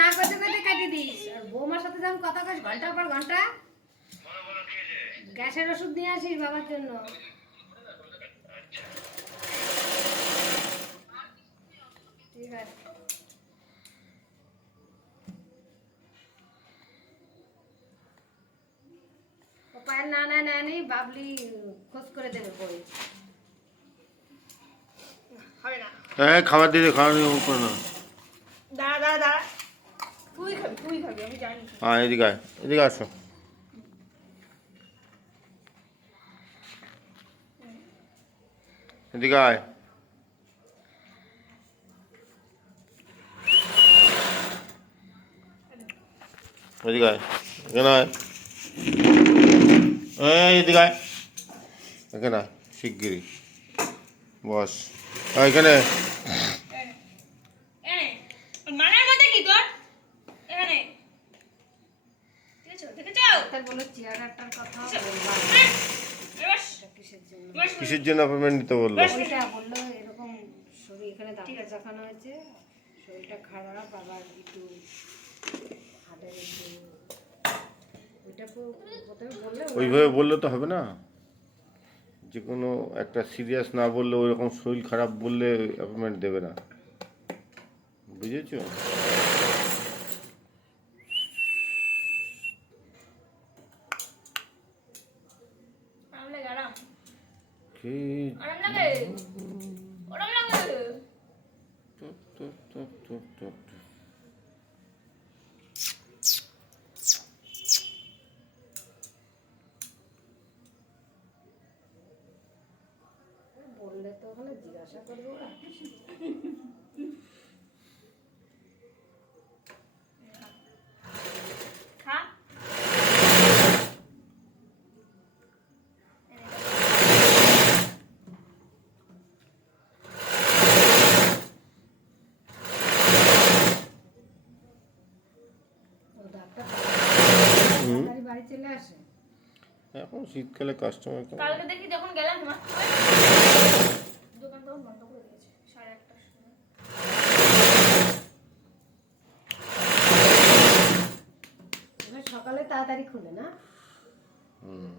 না করতে করতে কাটিয়ে দিস। আর বৌমার সাথে যখন কথা কস ঘন্টার পর ঘন্টা, গ্যাসের ওষুধ নিয়ে আসিস বাবার জন্য। ঠিক আছে। পায়ের না নেই বাবলি খোঁজ করে দেবে পরে। হবে না। হ্যাঁ খাবার দিয়ে খাওয়া নিয়ে করো না। দাঁড়া তুই খাবি আমি জানি। হ্যাঁ এদিকে আয়, এদিকে আসো। এদিকে আয়। এদিকে আয়, এখানে আয়। এই এদিকে আয়, এখানে আয় শিগগিরি বস। এখানে মানার কথা কি তোর এখানে দেখেছো তার বলে চেয়ারটার কথা বলবা। কিসের জন্য অ্যাপয়েন্টমেন্ট নিতে বললো? ওইটা বললো এরকম শরীর, এখানে ডাক্তার দেখানো হয়েছে, শরীরটা খারাপ, আবার একটু হাটের একটু ওইটা প্রথমে বললে ওইভাবে বললে তো হবে না, যে কোনো একটা সিরিয়াস না বললে, ওইরকম শরীর খারাপ বললে অ্যাপয়েন্টমেন্ট দেবে না, বুঝেছো? আরাম লাগে আরাম কি আরাম লাগে আরাম লাগে। Top, top, top, top, top, top. বললে তো ওখানে জিজ্ঞাসা করবো না। খা ও ডাক্তার তাড়াতাড়ি বাড়ি চলে আসে। এখন শীতকালে কাস্টমার কালকে দেখি যখন গেলাম তোমার দোকান তখন বন্ধ করে দিয়েছে 1:30টার সময়। এবার সকালে তাড়াতাড়ি খুলে না? হুম